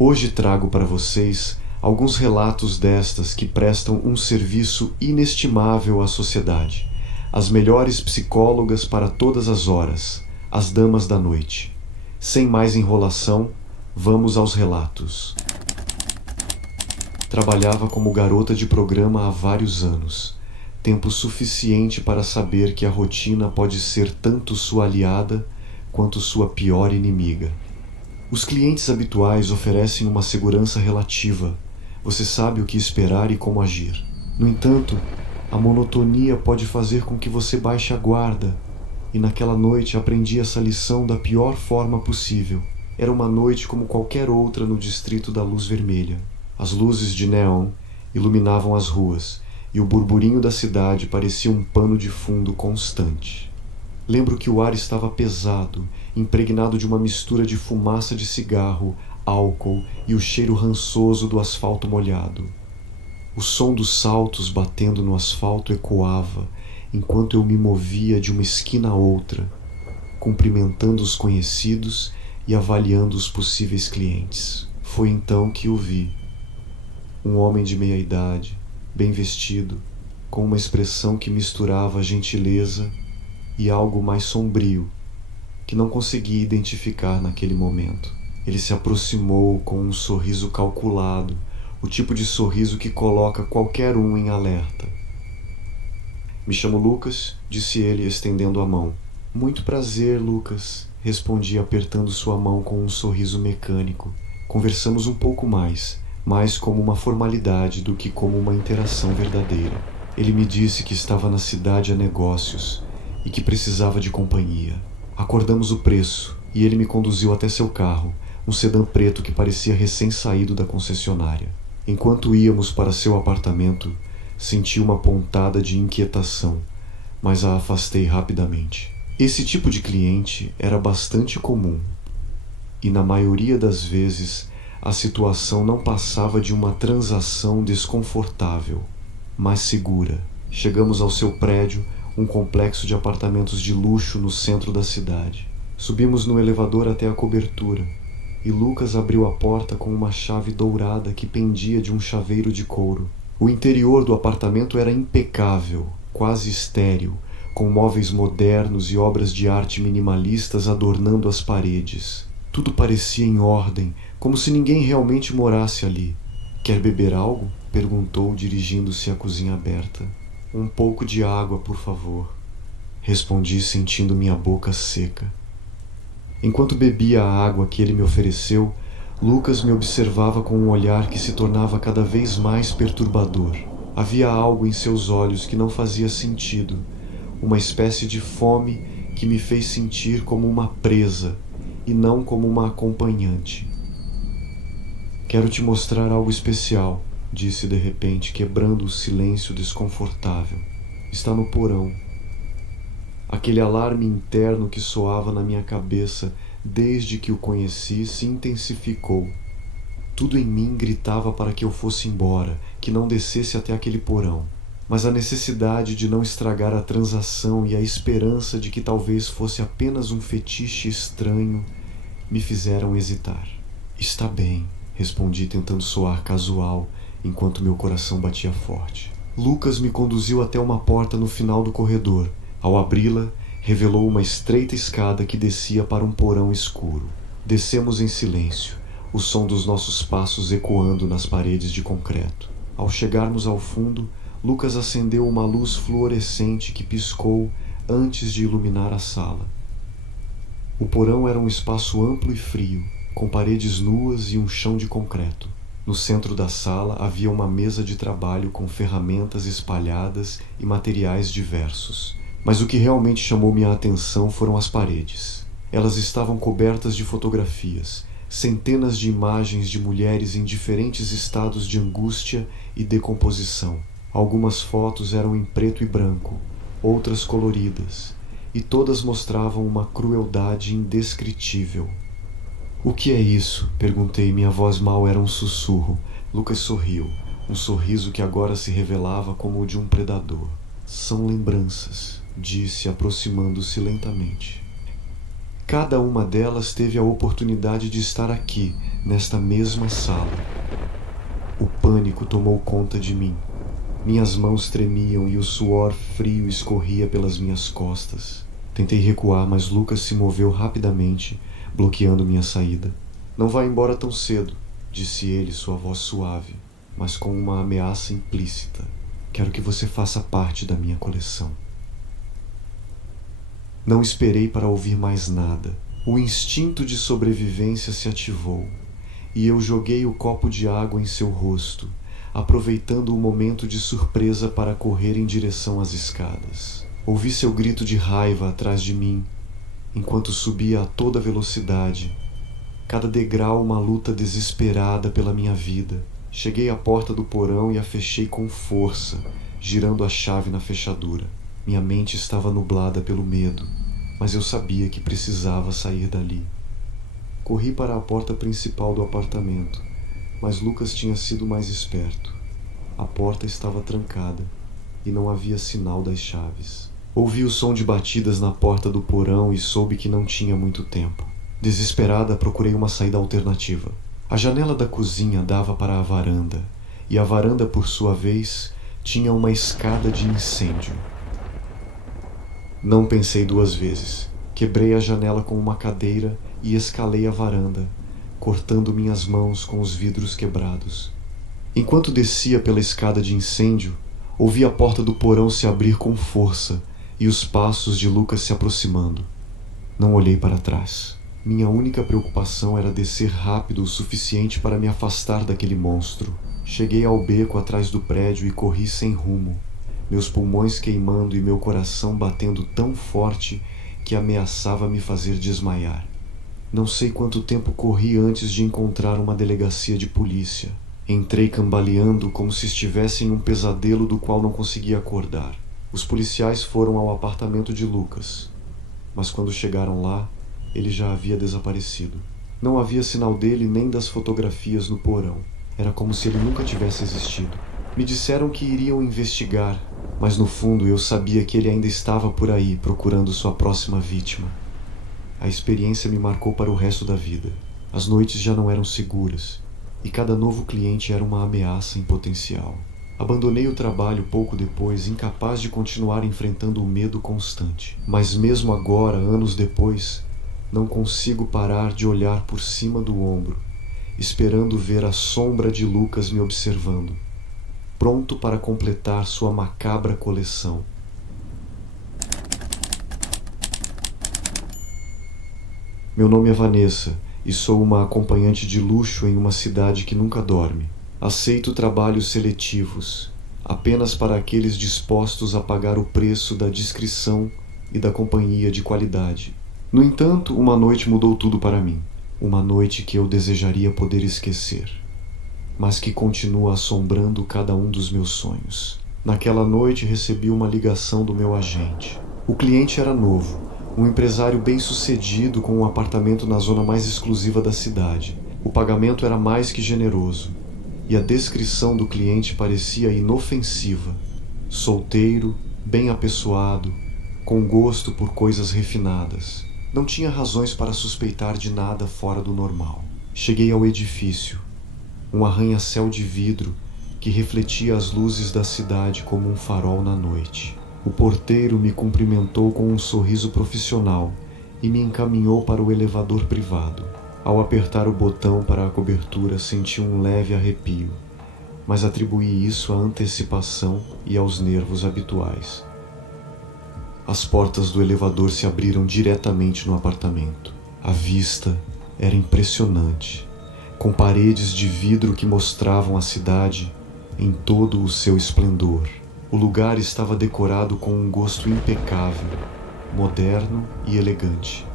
Hoje trago para vocês alguns relatos destas que prestam um serviço inestimável à sociedade. As melhores psicólogas para todas as horas, as damas da noite. Sem mais enrolação, vamos aos relatos. Trabalhava como garota de programa há vários anos. Tempo suficiente para saber que a rotina pode ser tanto sua aliada quanto sua pior inimiga. Os clientes habituais oferecem uma segurança relativa. Você sabe o que esperar e como agir. No entanto, a monotonia pode fazer com que você baixe a guarda. E naquela noite aprendi essa lição da pior forma possível. Era uma noite como qualquer outra no distrito da Luz Vermelha. As luzes de neon iluminavam as ruas e o burburinho da cidade parecia um pano de fundo constante. Lembro que o ar estava pesado, impregnado de uma mistura de fumaça de cigarro, álcool e o cheiro rançoso do asfalto molhado. O som dos saltos batendo no asfalto ecoava, enquanto eu me movia de uma esquina a outra, cumprimentando os conhecidos e avaliando os possíveis clientes. Foi então que o vi. Um homem de meia idade, bem vestido, com uma expressão que misturava gentileza e algo mais sombrio, que não consegui identificar naquele momento. Ele se aproximou com um sorriso calculado, o tipo de sorriso que coloca qualquer um em alerta. Me chamo Lucas, disse ele, estendendo a mão. Muito prazer, Lucas, respondi apertando sua mão com um sorriso mecânico. Conversamos um pouco mais como uma formalidade do que como uma interação verdadeira. Ele me disse que estava na cidade a negócios e que precisava de companhia. Acordamos o preço e ele me conduziu até seu carro, um sedã preto que parecia recém-saído da concessionária. Enquanto íamos para seu apartamento, senti uma pontada de inquietação, mas a afastei rapidamente. Esse tipo de cliente era bastante comum, e na maioria das vezes a situação não passava de uma transação desconfortável, mas segura. Chegamos ao seu prédio, um complexo de apartamentos de luxo no centro da cidade. Subimos no elevador até a cobertura, e Lucas abriu a porta com uma chave dourada que pendia de um chaveiro de couro. O interior do apartamento era impecável, quase estéril, com móveis modernos e obras de arte minimalistas adornando as paredes. Tudo parecia em ordem, como se ninguém realmente morasse ali. Quer beber algo? Perguntou, dirigindo-se à cozinha aberta. Um pouco de água, por favor. Respondi, sentindo minha boca seca. Enquanto bebia a água que ele me ofereceu, Lucas me observava com um olhar que se tornava cada vez mais perturbador. Havia algo em seus olhos que não fazia sentido, uma espécie de fome que me fez sentir como uma presa e não como uma acompanhante. Quero te mostrar algo especial, disse de repente, quebrando o silêncio desconfortável. Está no porão. Aquele alarme interno que soava na minha cabeça desde que o conheci se intensificou. Tudo em mim gritava para que eu fosse embora, que não descesse até aquele porão. Mas a necessidade de não estragar a transação e a esperança de que talvez fosse apenas um fetiche estranho me fizeram hesitar. Está bem, respondi tentando soar casual, enquanto meu coração batia forte. Lucas me conduziu até uma porta no final do corredor. Ao abri-la, revelou uma estreita escada que descia para um porão escuro. Descemos em silêncio, o som dos nossos passos ecoando nas paredes de concreto. Ao chegarmos ao fundo, Lucas acendeu uma luz fluorescente que piscou antes de iluminar a sala. O porão era um espaço amplo e frio, com paredes nuas e um chão de concreto. No centro da sala havia uma mesa de trabalho com ferramentas espalhadas e materiais diversos. Mas o que realmente chamou minha atenção foram as paredes. Elas estavam cobertas de fotografias, centenas de imagens de mulheres em diferentes estados de angústia e decomposição. Algumas fotos eram em preto e branco, outras coloridas, e todas mostravam uma crueldade indescritível. O que é isso? Perguntei, minha voz mal era um sussurro. Lucas sorriu, um sorriso que agora se revelava como o de um predador. São lembranças, disse, aproximando-se lentamente. Cada uma delas teve a oportunidade de estar aqui, nesta mesma sala. O pânico tomou conta de mim. Minhas mãos tremiam e o suor frio escorria pelas minhas costas. Tentei recuar, mas Lucas se moveu rapidamente, bloqueando minha saída. "Não vá embora tão cedo", disse ele, sua voz suave, mas com uma ameaça implícita. "Quero que você faça parte da minha coleção." Não esperei para ouvir mais nada. O instinto de sobrevivência se ativou, e eu joguei o copo de água em seu rosto, aproveitando o momento de surpresa para correr em direção às escadas. Ouvi seu grito de raiva atrás de mim, enquanto subia a toda velocidade. Cada degrau uma luta desesperada pela minha vida. Cheguei à porta do porão e a fechei com força, girando a chave na fechadura. Minha mente estava nublada pelo medo, mas eu sabia que precisava sair dali. Corri para a porta principal do apartamento, mas Lucas tinha sido mais esperto. A porta estava trancada e não havia sinal das chaves. Ouvi o som de batidas na porta do porão e soube que não tinha muito tempo. Desesperada, procurei uma saída alternativa. A janela da cozinha dava para a varanda, e a varanda, por sua vez, tinha uma escada de incêndio. Não pensei duas vezes. Quebrei a janela com uma cadeira e escalei a varanda, cortando minhas mãos com os vidros quebrados. Enquanto descia pela escada de incêndio, ouvi a porta do porão se abrir com força e os passos de Lucas se aproximando. Não olhei para trás. Minha única preocupação era descer rápido o suficiente para me afastar daquele monstro. Cheguei ao beco atrás do prédio e corri sem rumo, meus pulmões queimando e meu coração batendo tão forte que ameaçava me fazer desmaiar. Não sei quanto tempo corri antes de encontrar uma delegacia de polícia. Entrei cambaleando como se estivesse em um pesadelo do qual não conseguia acordar. Os policiais foram ao apartamento de Lucas, mas quando chegaram lá, ele já havia desaparecido. Não havia sinal dele nem das fotografias no porão. Era como se ele nunca tivesse existido. Me disseram que iriam investigar, mas no fundo eu sabia que ele ainda estava por aí procurando sua próxima vítima. A experiência me marcou para o resto da vida. As noites já não eram seguras, e cada novo cliente era uma ameaça em potencial. Abandonei o trabalho pouco depois, incapaz de continuar enfrentando o medo constante. Mas mesmo agora, anos depois, não consigo parar de olhar por cima do ombro, esperando ver a sombra de Lucas me observando, pronto para completar sua macabra coleção. Meu nome é Vanessa e sou uma acompanhante de luxo em uma cidade que nunca dorme. Aceito trabalhos seletivos, apenas para aqueles dispostos a pagar o preço da discrição e da companhia de qualidade. No entanto, uma noite mudou tudo para mim. Uma noite que eu desejaria poder esquecer, mas que continua assombrando cada um dos meus sonhos. Naquela noite recebi uma ligação do meu agente. O cliente era novo, um empresário bem-sucedido com um apartamento na zona mais exclusiva da cidade. O pagamento era mais que generoso, e a descrição do cliente parecia inofensiva. Solteiro, bem apessoado, com gosto por coisas refinadas. Não tinha razões para suspeitar de nada fora do normal. Cheguei ao edifício, um arranha-céu de vidro que refletia as luzes da cidade como um farol na noite. O porteiro me cumprimentou com um sorriso profissional e me encaminhou para o elevador privado. Ao apertar o botão para a cobertura, senti um leve arrepio, mas atribuí isso à antecipação e aos nervos habituais. As portas do elevador se abriram diretamente no apartamento. A vista era impressionante, com paredes de vidro que mostravam a cidade em todo o seu esplendor. O lugar estava decorado com um gosto impecável, moderno e elegante,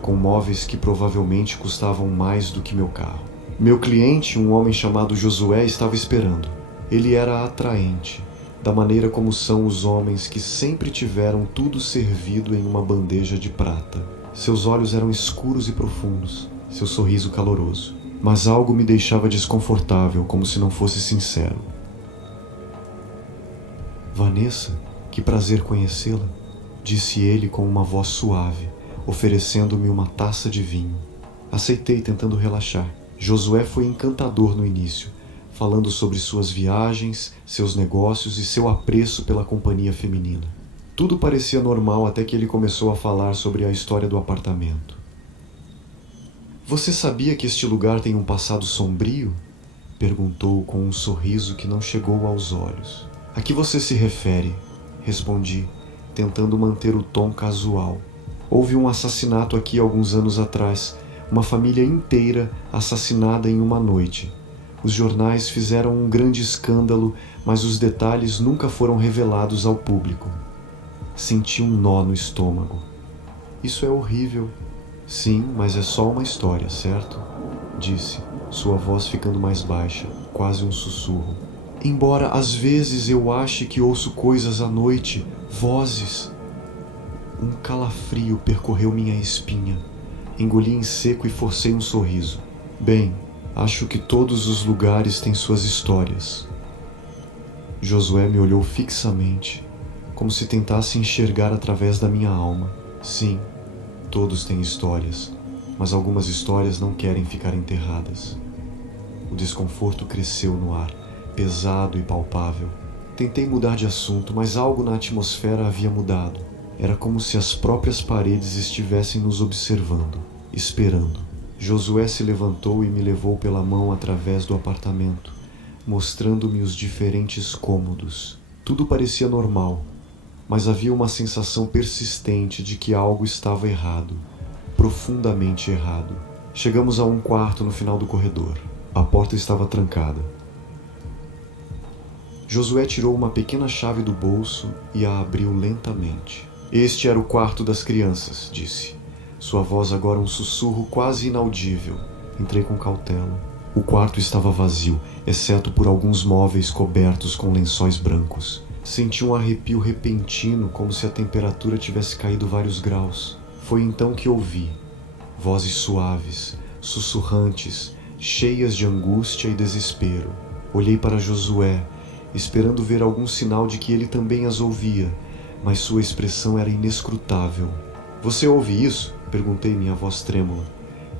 com móveis que provavelmente custavam mais do que meu carro. Meu cliente, um homem chamado Josué, estava esperando. Ele era atraente, da maneira como são os homens que sempre tiveram tudo servido em uma bandeja de prata. Seus olhos eram escuros e profundos, seu sorriso caloroso. Mas algo me deixava desconfortável, como se não fosse sincero. "Vanessa, que prazer conhecê-la", disse ele com uma voz suave, oferecendo-me uma taça de vinho. Aceitei, tentando relaxar. Josué foi encantador no início, falando sobre suas viagens, seus negócios e seu apreço pela companhia feminina. Tudo parecia normal até que ele começou a falar sobre a história do apartamento. Você sabia que este lugar tem um passado sombrio? Perguntou com um sorriso que não chegou aos olhos. A que você se refere? Respondi, tentando manter o tom casual. Houve um assassinato aqui alguns anos atrás, uma família inteira assassinada em uma noite. Os jornais fizeram um grande escândalo, mas os detalhes nunca foram revelados ao público. Senti um nó no estômago. Isso é horrível. Sim, mas é só uma história, certo? Disse, sua voz ficando mais baixa, quase um sussurro. Embora às vezes eu ache que ouço coisas à noite, vozes. Um calafrio percorreu minha espinha. Engoli em seco e forcei um sorriso. Bem, acho que todos os lugares têm suas histórias. Josué me olhou fixamente, como se tentasse enxergar através da minha alma. Sim, todos têm histórias, mas algumas histórias não querem ficar enterradas. O desconforto cresceu no ar, pesado e palpável. Tentei mudar de assunto, mas algo na atmosfera havia mudado. Era como se as próprias paredes estivessem nos observando, esperando. Josué se levantou e me levou pela mão através do apartamento, mostrando-me os diferentes cômodos. Tudo parecia normal, mas havia uma sensação persistente de que algo estava errado, profundamente errado. Chegamos a um quarto no final do corredor. A porta estava trancada. Josué tirou uma pequena chave do bolso e a abriu lentamente. Este era o quarto das crianças, disse. Sua voz agora um sussurro quase inaudível. Entrei com cautela. O quarto estava vazio, exceto por alguns móveis cobertos com lençóis brancos. Senti um arrepio repentino, como se a temperatura tivesse caído vários graus. Foi então que ouvi vozes suaves, sussurrantes, cheias de angústia e desespero. Olhei para Josué, esperando ver algum sinal de que ele também as ouvia, mas sua expressão era inescrutável. Você ouve isso? Perguntei, minha voz trêmula.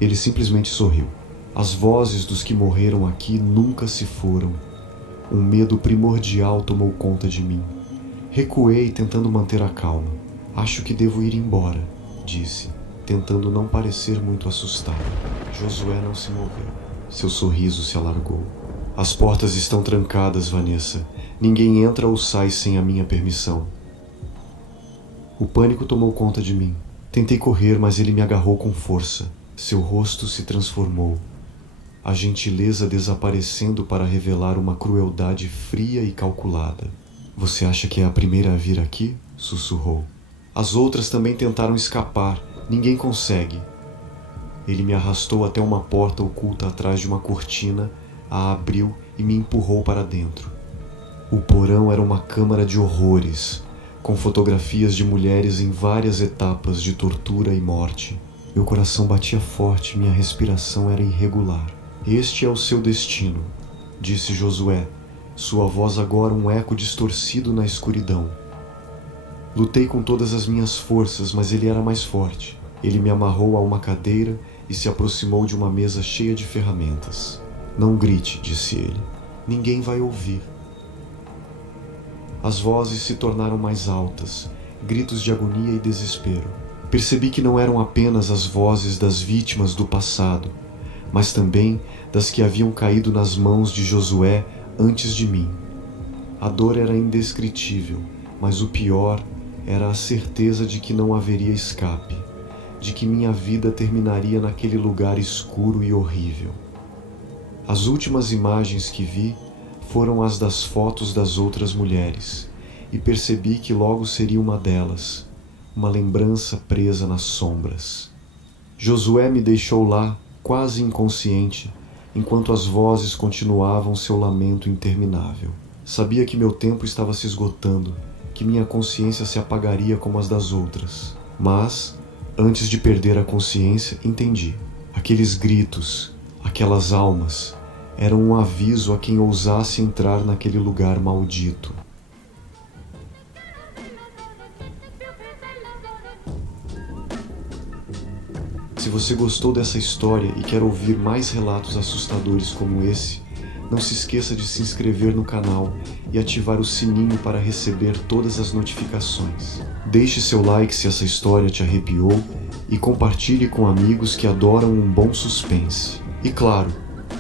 Ele simplesmente sorriu. As vozes dos que morreram aqui nunca se foram. Um medo primordial tomou conta de mim. Recuei, tentando manter a calma. Acho que devo ir embora, disse, tentando não parecer muito assustado. Josué não se moveu. Seu sorriso se alargou. As portas estão trancadas, Vanessa. Ninguém entra ou sai sem a minha permissão. O pânico tomou conta de mim. Tentei correr, mas ele me agarrou com força. Seu rosto se transformou, a gentileza desaparecendo para revelar uma crueldade fria e calculada. Você acha que é a primeira a vir aqui? Sussurrou. As outras também tentaram escapar. Ninguém consegue. Ele me arrastou até uma porta oculta atrás de uma cortina, a abriu e me empurrou para dentro. O porão era uma câmara de horrores, com fotografias de mulheres em várias etapas de tortura e morte. Meu coração batia forte, minha respiração era irregular. Este é o seu destino, disse Josué, sua voz agora um eco distorcido na escuridão. Lutei com todas as minhas forças, mas ele era mais forte. Ele me amarrou a uma cadeira e se aproximou de uma mesa cheia de ferramentas. Não grite, disse ele. Ninguém vai ouvir. As vozes se tornaram mais altas, gritos de agonia e desespero. Percebi que não eram apenas as vozes das vítimas do passado, mas também das que haviam caído nas mãos de Josué antes de mim. A dor era indescritível, mas o pior era a certeza de que não haveria escape, de que minha vida terminaria naquele lugar escuro e horrível. As últimas imagens que vi foram as das fotos das outras mulheres, e percebi que logo seria uma delas, uma lembrança presa nas sombras. Josué me deixou lá, quase inconsciente, enquanto as vozes continuavam seu lamento interminável. Sabia que meu tempo estava se esgotando, que minha consciência se apagaria como as das outras. Mas, antes de perder a consciência, entendi. Aqueles gritos, aquelas almas, eram um aviso a quem ousasse entrar naquele lugar maldito. Se você gostou dessa história e quer ouvir mais relatos assustadores como esse, não se esqueça de se inscrever no canal e ativar o sininho para receber todas as notificações. Deixe seu like se essa história te arrepiou e compartilhe com amigos que adoram um bom suspense. E claro,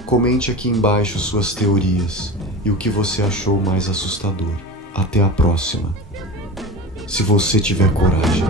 comente aqui embaixo suas teorias e o que você achou mais assustador. Até a próxima. Se você tiver coragem.